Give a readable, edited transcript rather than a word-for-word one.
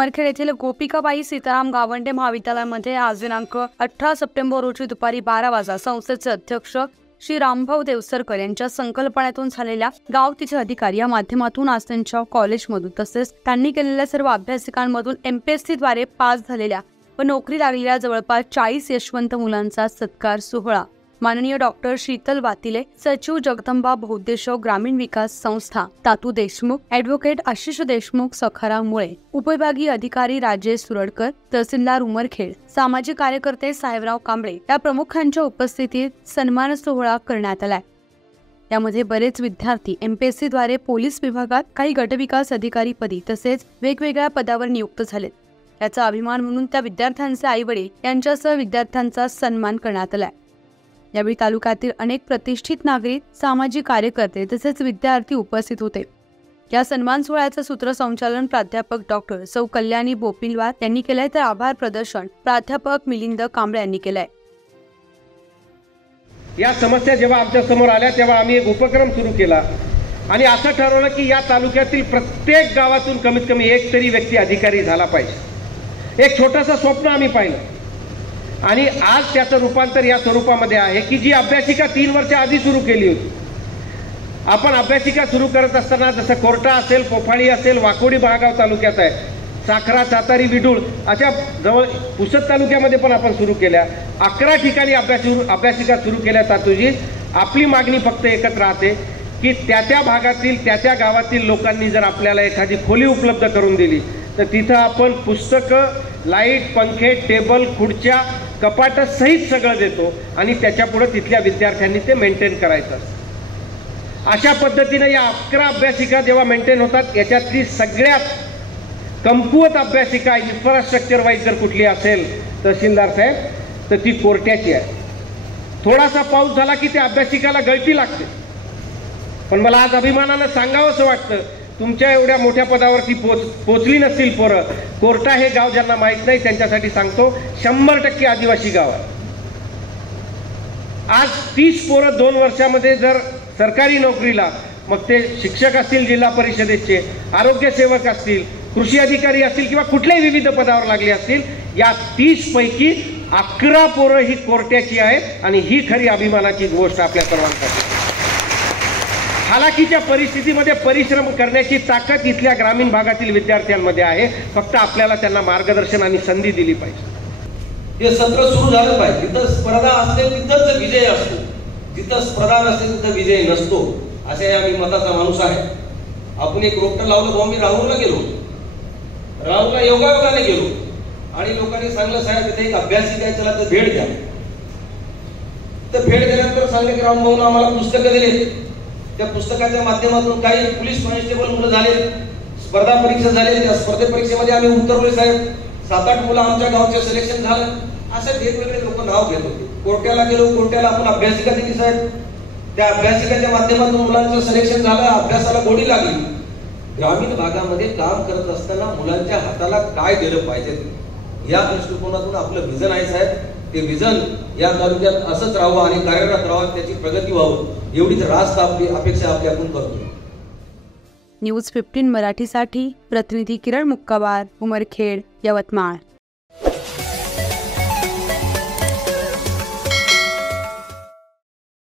उमरखेड येथील गोपिकाबाई सीताराम गावंडे महाविद्यालयामध्ये आज दिनांक 18 सप्टेंबर रोजी दुपारी 12 वाजता संस्थेचे अध्यक्ष श्री रामभाऊ देवसरकर यांच्या संकल्पनेतून झालेल्या गाव तिथे अधिकारी या माध्यमातून आज त्यांच्या कॉलेजमधून तसेच त्यांनी केलेल्या सर्व अभ्यासिकांमधून MPSC द्वारे पास झालेल्या व नोकरी लागलेल्या जवळपास 40 यशवंत मुलांचा सत्कार सोहळा माननीय डॉक्टर शीतल वातिले, सचिव जगदंबा बहुउद्देशीय ग्रामीण विकास संस्था तातू देशमुख, ॲडव्होकेट आशिष देशमुख, सखाराम मुळे, उपविभागीय अधिकारी राजेश सुरडकर, तहसीलदार उमरखेड, सामाजिक कार्यकर्ते साहेबराव कांबळे या प्रमुखांच्या उपस्थितीत सन्मान सोहळा करण्यात आला। यामध्ये बरेच विद्यार्थी MPSC द्वारे पोलीस विभागात, काही गटविकास अधिकारी पदी तसेच वेगवेगळ्या पदावर नियुक्त झालेत। याचा अभिमान म्हणून त्या विद्यार्थ्यांचे आईवडील यांच्यासह विद्यार्थ्यांचा सन्मान करण्यात आला। यावेळी तालुक्यातील अनेक प्रतिष्ठित नागरिक, सामाजिक कार्यकर्ते तसेच विद्यार्थी उपस्थित होते। या सन्मान सोहळ्याचे सूत्रसंचालन प्राध्यापक डॉक्टर सौ कल्याणी बोपिलवार यांनी केले, तर आभार प्रदर्शन प्राध्यापक मिलिंद कांबळे यांनी केले। या समस्या जेव्हा आमच्या समोर आल्या तेव्हा आम्ही एक उपक्रम सुरू केला आणि असं ठरवलं की या तालुक्यातील प्रत्येक गावातून कमीत कमी एक तरी व्यक्ती अधिकारी झाला पाहिजे। एक छोटंसं स्वप्न आम्ही पाहिलं आणि आज त्याचं रूपांतर या स्वरूपामध्ये आहे की जी अभ्यासिका 3 वर्ष आधी सुरू केली होती। आपण अभ्यासिका सुरू करत असताना जसं कोर्टा असेल, पोफाळी असेल, वाकोडी महागाव तालुक्यात आहे, साखरा, सातारी, विडूळ अशा जवळ पुसद तालुक्यामध्ये पण आपण सुरू केल्या। 11 ठिकाणी अभ्यासिका सुरू केल्या। तातूजी आपली मागणी फक्त एकच राहते की त्या भागातील त्या गावातील लोकांनी जर आपल्याला एखादी खोली उपलब्ध करून दिली तर तिथं आपण पुस्तकं, लाईट, पंखे, टेबल, खुर्च्या, कपाट सहित सगळं देतो आणि त्याच्यापुढे तिथल्या विद्यार्थ्यांनी ते मेंटेन करायचं। अशा पद्धतीने या 11 अभ्यासिका जेव्हा मेंटेन होतात, याच्यातली सगळ्यात कमकुवत अभ्यासिका इन्फ्रास्ट्रक्चर वाईज जर कुठली असेल तहसीलदार साहेब, तर ती कोर्ट्याची आहे। थोडासा पाऊस झाला की त्या अभ्यासिकाला गळती लागते, पण मला आज अभिमानानं सांगावं असं वाटतं, तुमच्या एवढ्या मोठ्या पदावरती पोचली नसतील पोरं। कोर्टा हे गाव ज्यांना माहीत नाही त्यांच्यासाठी सांगतो, 100% आदिवासी गाव आहे। आज 30 पोरं 2 वर्षामध्ये जर सरकारी नोकरीला, मग ते शिक्षक असतील, जिल्हा परिषदेचे आरोग्य सेवक असतील, कृषी अधिकारी असतील किंवा कुठल्याही विविध पदावर लागले असतील, या 30 पैकी 11 पोरं ही कोर्ट्याची आहेत आणि ही खरी अभिमानाची गोष्ट आपल्या सर्वांसाठी। हालाकीच्या परिस्थितीमध्ये परिश्रम करण्याची ताकद इथल्या ग्रामीण भागातील विद्यार्थ्यांमध्ये आहे। फक्त आपल्याला त्यांना मार्गदर्शन आणि संधी दिली पाहिजे। हे सत्र सुरू झालं पाहिजे। जिथं स्पर्धा असते तिथंच विजय असतो, जिथं स्पर्धा नसते तिथं विजय नसतो, अशा मी मताचा माणूस आहे। आपण एक रोपटं लावलं, बॉम्बे राहुलला गेलो, राहुलला योगायोगाने गेलो आणि लोकांनी सांगितलं साहेब इथे एक अभ्यासिका आहे, चला तर भेट द्या। तर भेट दिल्यानंतर सांगितलं की रामभाऊन आम्हाला पुस्तकं दिली, त्या पुस्तकाच्या माध्यमातून काही पोलीस कॉन्स्टेबल मुलं झाले, स्पर्धा परीक्षा झाले, त्या स्पर्धे परीक्षेमध्ये आम्ही उतरलोय साहेब, 7-8 मुलं आमच्या गावचे सिलेक्शन झालं। असे वेगवेगळे लोक नाव घेत होते। कोर्ट्याला गेलो, कोर्ट्याला आपण अभ्यासिका दिली साहेब, त्या अभ्यासिकाच्या माध्यमातून मुलांचं सिलेक्शन झालं, अभ्यासाला गोडी लागली। ग्रामीण भागामध्ये काम करत असताना मुलांच्या हाताला काय दिलं पाहिजे या दृष्टिकोनातून आपलं विजन आहे साहेब। ते विजन या तालुक्यात असंच राहावं आणि कार्यरत राहावं, त्याची प्रगती व्हावं एवढीच रास्त आपली अपेक्षा आपल्याकडून करतो। न्यूज 15 मराठीसाठी प्रतिनिधी किरण मुक्काबार, उमरखेड, यवतमाळ।